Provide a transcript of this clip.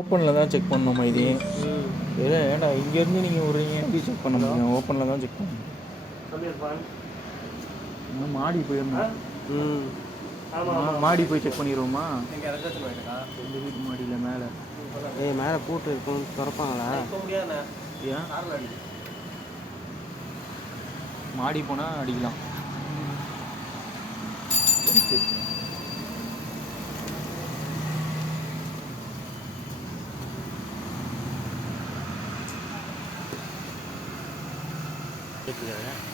ஓப்பனில் தான் செக் பண்ணணுமா இது? ம். ஏன்டா இங்கேருந்து நீங்கள் விட்றீங்க, எப்படி செக் பண்ண முடியும்? ஓப்பனில் தான் செக் பண்ணணும். மாடி போயிடணும். ம். மாடி போய் செக் பண்ணிடுவோமா? இந்த வீட்டு மாடியில் மேலே. ஏய் மேலே பூட்டு இருக்கும், திறப்பாங்களா? ஏன் மாடி போனால் அடிக்கலாம். கேட்குறாங்க.